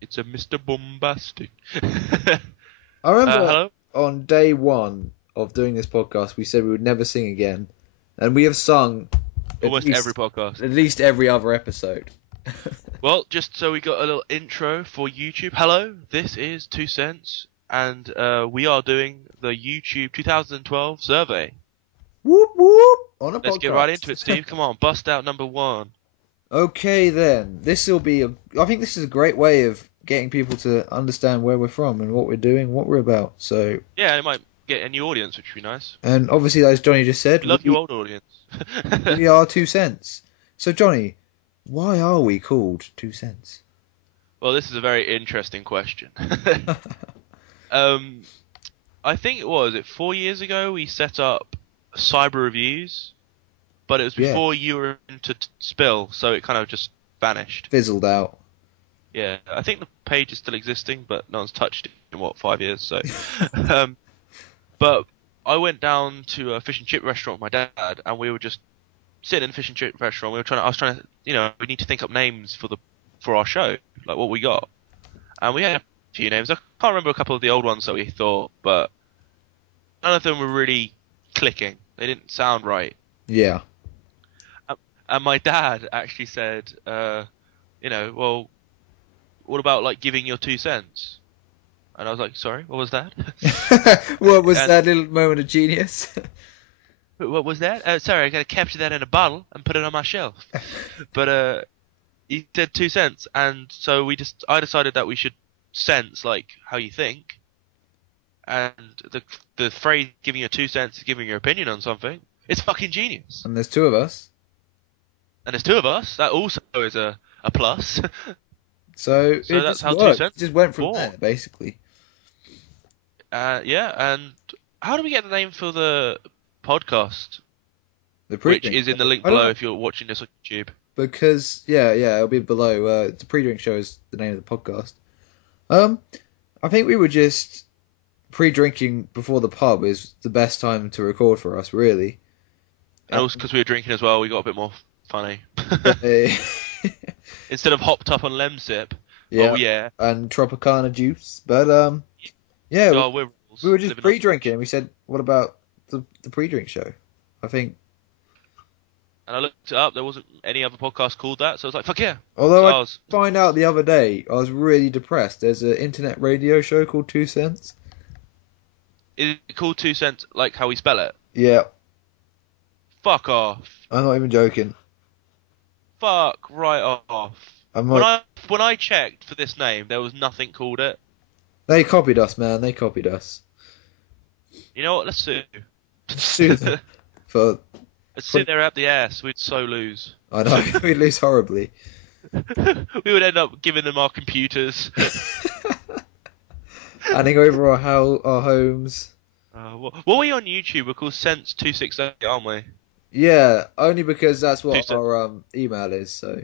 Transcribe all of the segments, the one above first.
It's a Mr. Bombastic. I remember Hello? on day one of doing this podcast, we said we would never sing again, and we have sung at Almost every least podcast. at least every other episode. Well, just so we got a little intro for YouTube. Hello, this is 2 Cents, and we are doing the YouTube 2012 survey. Whoop whoop on a Let's get right podcast. into it, Steve. Come on, bust out number one. Okay then, this will be I think this is a great way of getting people to understand where we're from and what we're doing, what we're about. So, Yeah, it might get a new audience, which would be nice. and obviously, as Johnny just said, We love you, old audience. we are 2 cents. So, Johnny, why are we called 2 cents? Well, this is a very interesting question. I think it 4 years ago we set up cyber reviews, but it was Yeah, before you were into Spill, so it kind of just vanished. fizzled out. Yeah, I think the page is still existing, but no one's touched it in 5 years. So, um, but I went down to a fish and chip restaurant with my dad, and we were just sitting in a fish and chip restaurant. I was trying to, we need to think up names for our show, like what we got, and we had a few names. I can't remember a couple of the old ones that we thought, but none of them were really clicking. They didn't sound right. Yeah. And my dad actually said, well, what about like giving your 2 cents? And I was like, sorry, what was that? What was And that little moment of genius? what was that? Sorry, I gotta capture that in a bottle and put it on my shelf. But he said 2 cents, and so I decided that we should sense like how you think, and the phrase "giving your 2 cents" is giving your opinion on something. It's fucking genius. And there's two of us. And there's two of us. That also is a plus. So So it that's just how two worked. It cents just went from born. there, basically. Yeah, and how do we get the name for the podcast? The Which pre-drink. is in the link I don't below know. if you're watching this on YouTube. Because, yeah, it'll be below. The pre-drink show is the name of the podcast. Um, I think we were just pre-drinking before the pub is the best time to record for us, really. And Uh, also because we were drinking as well, we got a bit more funny. yeah, Instead of hopped up on Lemsip, oh yeah, yeah, and Tropicana juice. But yeah, oh, we're we rules, were just living on. pre-drinking. We said, "What about the pre-drink show?" I think. And I looked it up, there wasn't any other podcast called that, so I was like, fuck yeah, it's Although I ours. find out the other day, I was really depressed. There's an internet radio show called 2 Cents. Is it called 2 cents like how we spell it? Yeah, Fuck off. I'm not even joking. Fuck right off. I'm When like, I checked for this name, there was nothing called it. they copied us, man. They copied us. You know what? Let's sue. Sue them for. Let's sit there up the ass. We'd so lose. I know we lose horribly. We would end up giving them our computers. Handing over our homes. What we on YouTube? We're called Sense268, aren't we? Yeah, only because that's Two what cents. our email is. So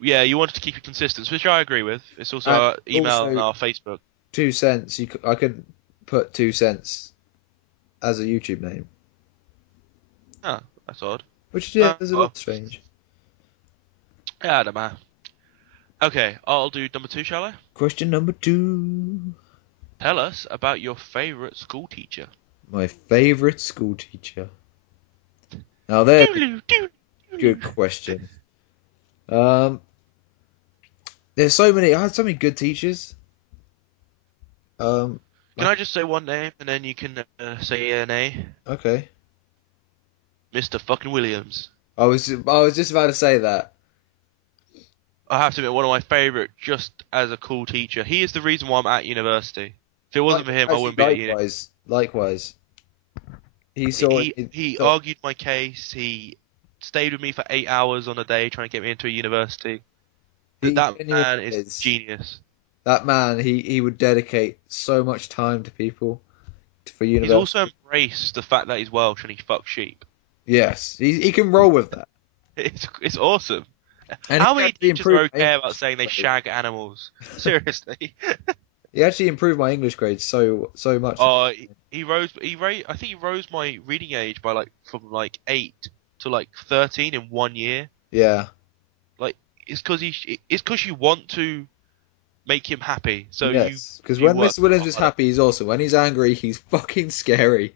Yeah, you wanted to keep it consistent, which I agree with. It's also and our email also and our Facebook. 2 cents. I could put 2 cents as a YouTube name, Ah, that's odd. which is a Well, lot strange. yeah, I don't know. Okay, I'll do number two, shall I? Question number 2. Tell us about your favourite school teacher. My favorite school teacher. Now there's a good question. Um, there's so many. I had so many good teachers. Um, Can I just say one name and then you can say yeah, nay? okay. Mr. fucking Williams. I was just about to say that. I have to admit, one of my favourite, just as a cool teacher. He is the reason why I'm at university. If it wasn't for him, I Actually, wouldn't be at uni. likewise. He saw He argued my case. He stayed with me for 8 hours on a day trying to get me into a university. he That genuinely man is genius. that man. He would dedicate so much time to people for He's university. also embraced the fact that he's Welsh and he fucks sheep. Yes, he can roll with that. It's awesome. And How he many actually teachers are improved my okay English about saying they grade. shag animals? Seriously. He actually improved my English grades so much. I think he rose my reading age by from 8 to 13 in 1 year. Yeah, Like it's because you want to make him happy. So yes, because you when work Mr. Williams hard is on it. happy, he's awesome. When he's angry, he's fucking scary.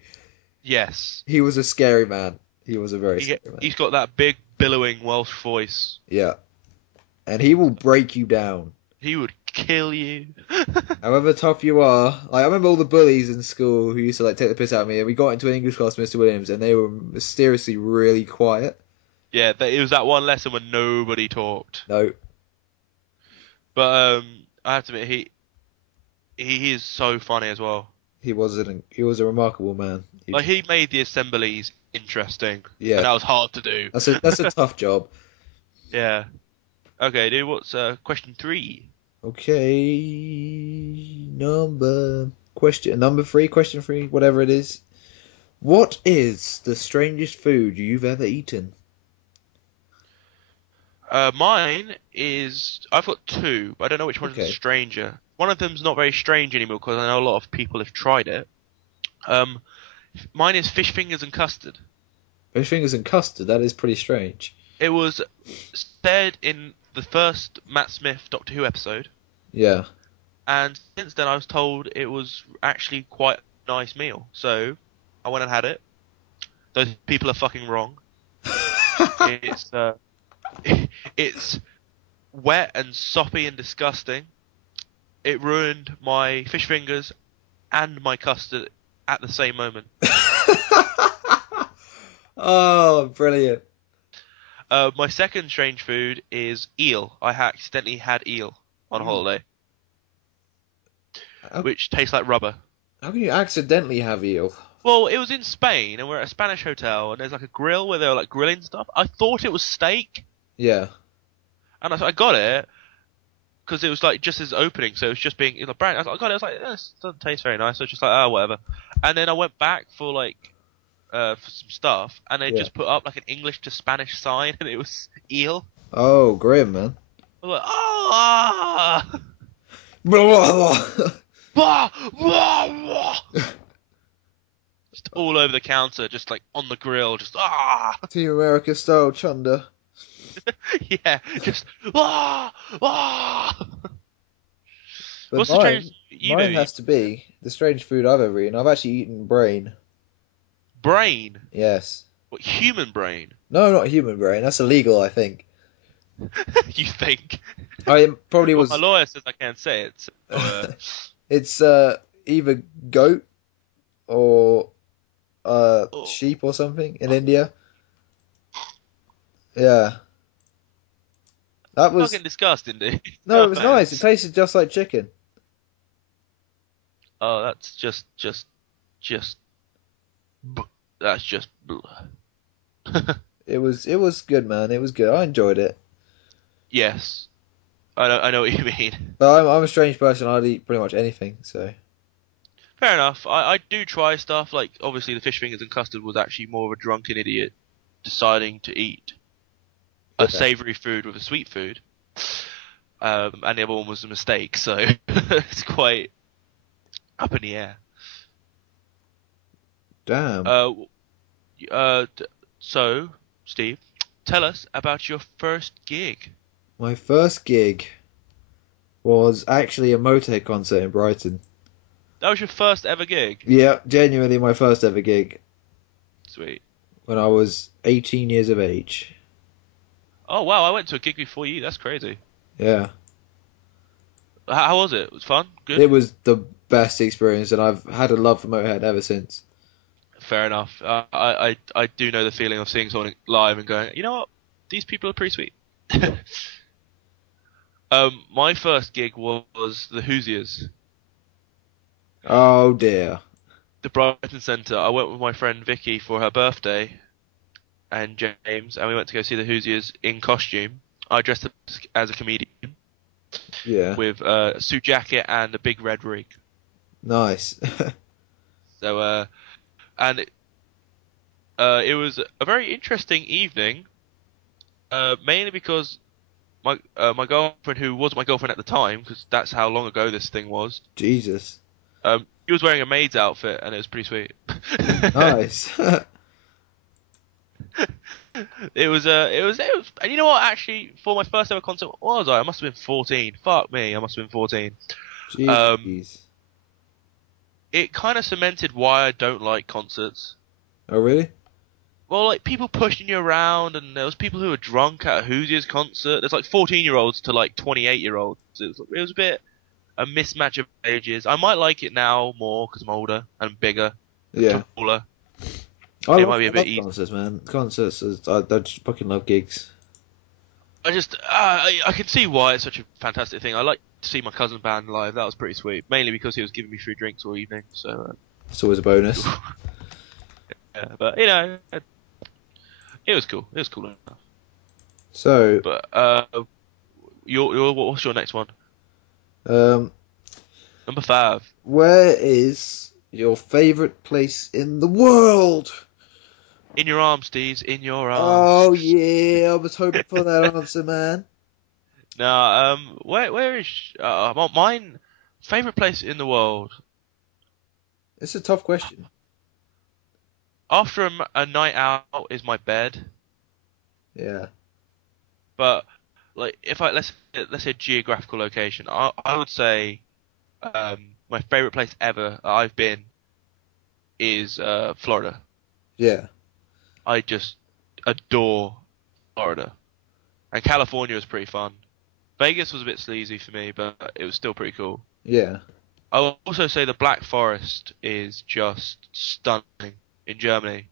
Yes. He was a scary man. He was a very scary man. He's got that big billowing Welsh voice. Yeah, and he will break you down. He would kill you. However tough you are, like I remember all the bullies in school who used to like take the piss out of me, and we got into an English class, with Mr. Williams, and they were mysteriously really quiet. Yeah, it was that one lesson when nobody talked. No, But I have to admit, he is so funny as well. he was a remarkable man. Like he made the assemblies interesting. Yeah. And that was hard to do. That's a tough job. Yeah. Okay, dude. What's question 3? Okay, number three, question 3, whatever it is. What is the strangest food you've ever eaten? Mine is I've got 2, but I don't know which one's Okay. stranger. One of them's not very strange anymore because I know a lot of people have tried it. Mine is fish fingers and custard. Fish fingers and custard. That is pretty strange. It was said in the first Matt Smith Doctor Who episode, Yeah. and since then I was told it was actually quite a nice meal. So I went and had it. Those people are fucking wrong. It's it's wet and soppy and disgusting. It ruined my fish fingers and my custard at the same moment. Oh, brilliant. My second strange food is eel. I accidentally had eel on holiday, How, which tastes like rubber. how can you accidentally have eel? Well, it was in Spain, and we're at a Spanish hotel, and there's like a grill where they were like grilling stuff. I thought it was steak, Yeah. and I got it because it was like just as opening, so it was just being in the brand. I got it. I was like, this doesn't taste very nice. So I was just like, oh, whatever. And then I went back for like for some stuff, and they Yeah. just put up like an English to Spanish sign, and it was eel. Oh, grim, man. I was like, ah, Blah, blah, blah. bah, bah, bah. Just all over the counter, just like on the grill, just ah, Team America style chunder. yeah, just ah, ah. But What's the mine, strangest you mine know? has to be the strange food I've ever eaten. I've actually eaten brain. Brain? Yes. What, human brain? No, not human brain. That's illegal, I think. You think? I probably Well, was. my lawyer says I can't say it. So, It's either goat or Oh. sheep or something in India. Yeah. That was fucking disgusting, dude. no, it was nice. It offense. tasted just like chicken. Oh, that's just. That's just. It was good, man. It was good. I enjoyed it. Yes, I know what you mean. But I'm a strange person. I'd eat pretty much anything. So Fair enough. I do try stuff like obviously the fish fingers and custard was actually more of a drunken idiot deciding to eat a Okay. savoury food with a sweet food, and the other one was a mistake. So it's quite up in the air. damn. So Steve, tell us about your first gig. My first gig was actually a Motorhead concert in Brighton. That was your first ever gig. Yeah, genuinely my first ever gig Sweet. when I was 18 years of age. Oh wow, I went to a gig before you. That's crazy. Yeah. How was it? It was fun. Good. It was the best experience, and I've had a love for Motorhead ever since. Fair enough. I do know the feeling of seeing someone live and going, you know what, these people are pretty sweet. My first gig was the Hoosiers, Oh dear. the Brighton Centre. I went with my friend Vicky for her birthday, and James, and we went to go see the Hoosiers in costume. I dressed up as a comedian Yeah. with a suit jacket and a big red rig. Nice. So, and it was a very interesting evening, mainly because my girlfriend, who was my girlfriend at the time, because that's how long ago this thing was, Jesus. she was wearing a maid's outfit, and it was pretty sweet. Nice. And you know what? Actually, for my first ever concert, what was I? I must have been 14. Fuck me, I must have been 14. Um, Jeez. it kind of cemented why I don't like concerts. Oh, really? Well, like people pushing you around, and there was people who were drunk at a Hoosiers concert. There's like 14-year-olds to like 28-year-olds. It was a bit a mismatch of ages. I might like it now more because I'm older and bigger Yeah. and taller. I It might be a love bit easier. concerts, man. Concerts, I just fucking love gigs. I can see why it's such a fantastic thing. I like to see my cousin band live. That was pretty sweet. Mainly because he was giving me free drinks all evening. So, It's always a bonus. yeah, but you know, it was cool. It was cool enough. So, But what's your next one? um, Number 5. where is your favourite place in the world? In your arms, Steez. In your arms. Oh yeah, I was hoping for that answer, man. No, where is mine? Favorite place in the world. It's a tough question. After a night out is my bed. Yeah, But like, if let's say geographical location, I would say my favorite place ever I've been is Florida. yeah, I just adore Florida, and California was pretty fun. Vegas was a bit sleazy for me, but it was still pretty cool. yeah. I will also say the Black Forest is just stunning in Germany.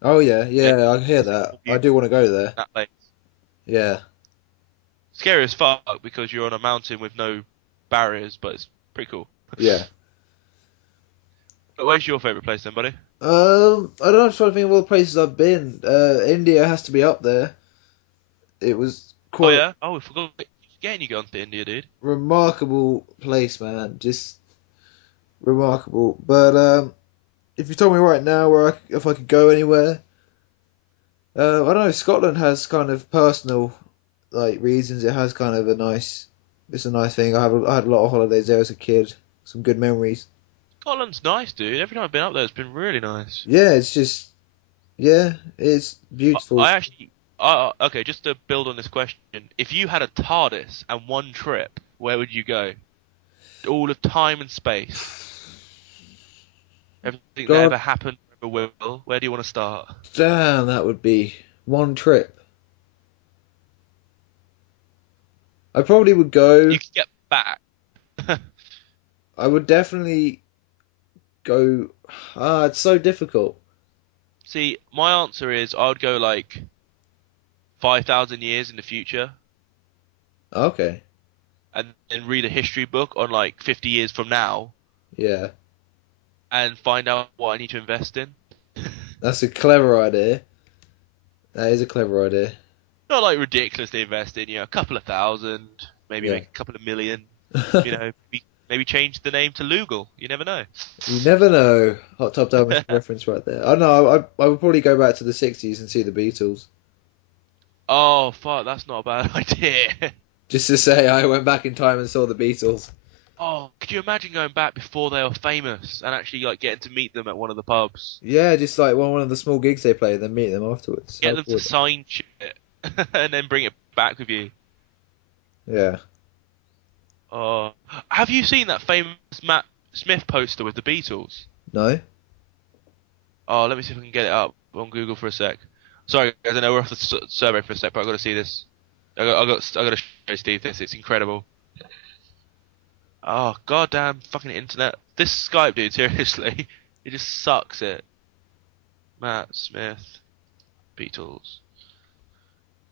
Oh yeah, It's yeah. I hear that. I do want to go there. that place. Yeah. Scary as fuck because you're on a mountain with no barriers, but it's pretty cool. Yeah. But where's your favourite place then, buddy? I don't know. I'm trying to think of all the places I've been. India has to be up there. It was Oh quite yeah? Oh, we forgot. Getting you gone to India, dude. remarkable place, man. Just remarkable. But if you told me right now if I could go anywhere, I don't know. Scotland has kind of personal like reasons. It has kind of it's a nice thing. I had a lot of holidays there as a kid. Some good memories. Scotland's nice, dude. Every time I've been up there, it's been really nice. Yeah, it's just it's beautiful. I actually, okay, just to build on this question, if you had a TARDIS and one trip, where would you go? All of time and space, everything that God ever happened, ever will. Where do you want to start? damn, that would be one trip. I probably would go. You could get back. I would definitely go. It's so difficult. See, my answer is I would go like 5,000 years in the future, Okay. and then read a history book on like 50 years from now, Yeah. and find out what I need to invest in. That's a clever idea. That is a clever idea. Not like ridiculously invest in, a couple of thousand, maybe Yeah. make a couple of million. Maybe change the name to Lugal. You never know. You never know. Hot Tub Dalmatian reference right there. I know. I would probably go back to the '60s and see the Beatles, Oh fuck, that's not a bad idea. just to say I went back in time and saw the Beatles. Oh, could you imagine going back before they were famous and actually like getting to meet them at one of the pubs? Yeah, just like one of the small gigs they play, and then meet them afterwards. Get How them cool. to sign shit and then bring it back with you. Yeah. Oh, have you seen that famous Matt Smith poster with the Beatles? No. Oh, let me see if I can get it up on Google for a sec. Sorry, guys, I know we're off the survey for a sec, but I've got to see this. I got to show Steve this. It's incredible. Oh, goddamn fucking internet. This Skype, dude, seriously. It just sucks it. Matt Smith, Beatles.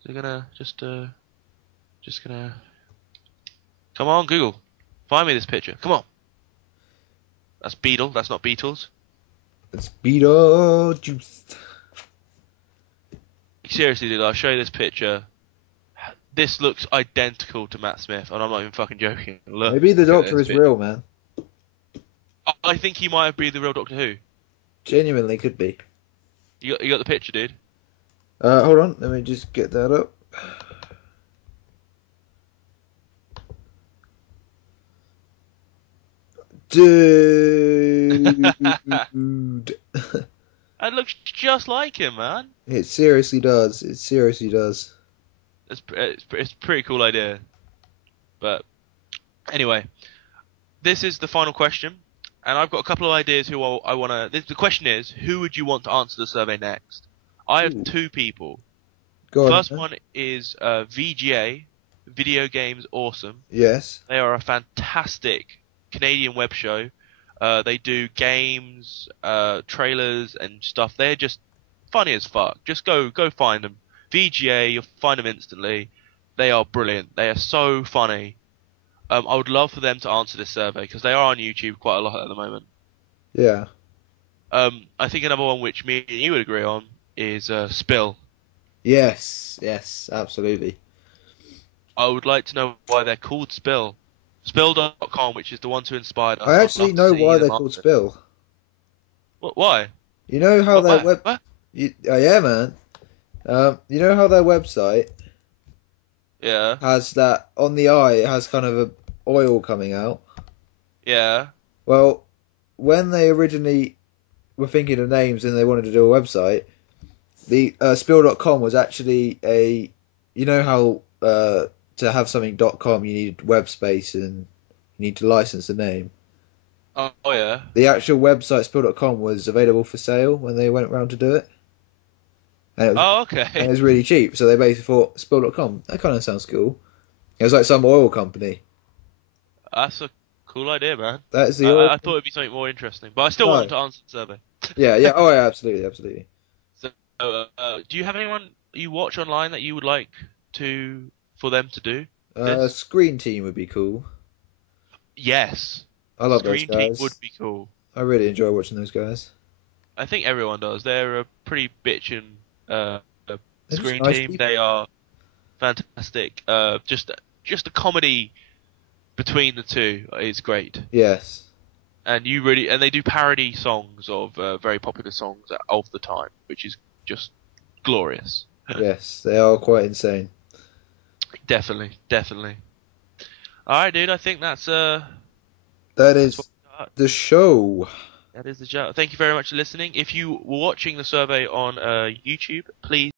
So gonna, just gonna... Come on, Google. Find me this picture. Come on. That's Beetle, that's not Beatles. It's Beetlejuice. Seriously, dude, I'll show you this picture. This looks identical to Matt Smith, and I'm not even fucking joking. Look, Maybe the look at Doctor this is real, man. I think he might have been the real Doctor Who. Genuinely could be. You got the picture, dude? Hold on, let me just get that up. Dude. It looks just like him, man. It seriously does. It seriously does. It's a pretty cool idea. But anyway, this is the final question, and I've got a couple of ideas who I want to. The question is, who would you want to answer the survey next? I have Ooh. two people. Go on. First one is VGA, Video Games Awesome. Yes. They are a fantastic Canadian web show. They do games, trailers, and stuff. They're just funny as fuck. Just go find them. VGA, you'll find them instantly. They are brilliant. They are so funny. I would love for them to answer this survey because they are on YouTube quite a lot at the moment. Yeah. I think another one which me and you would agree on is Spill. Yes. Yes. Absolutely. I would like to know why they're called Spill. Spill.com, which is the ones who inspired us. I actually know why they're called Spill. What? Why? You know how their web. What? Oh yeah, man. You know how their website Yeah. has that on the eye? It has kind of a oil coming out. Yeah. Well, when they originally were thinking of names and they wanted to do a website, the Spill.com was actually a. You know how to have something .com you need web space and you need to license the name. Oh yeah. The actual website Spill.com was available for sale when they went around to do it. And it was, Oh okay. and it was really cheap, so they basically thought Spill.com, that kind of sounds cool. It was like some oil company. That's a cool idea, man. That is the oil. I thought it'd be something more interesting, but I still want them to answer the survey. Yeah, yeah. Oh, yeah, absolutely, absolutely. So, do you have anyone you watch online that you would like for them to do? Screen Team would be cool. Yes. I love Screen those guys. Team would be cool. I really enjoy watching those guys. I think everyone does. They're a pretty bitchin' Screen nice Team. people. They are fantastic. Just the comedy between the two is great. Yes. And they do parody songs of very popular songs of the time, which is just glorious. Yes, they are quite insane. Definitely. Alright, dude, I think that's That is the show. That is the show. Thank you very much for listening. If you were watching the survey on YouTube, please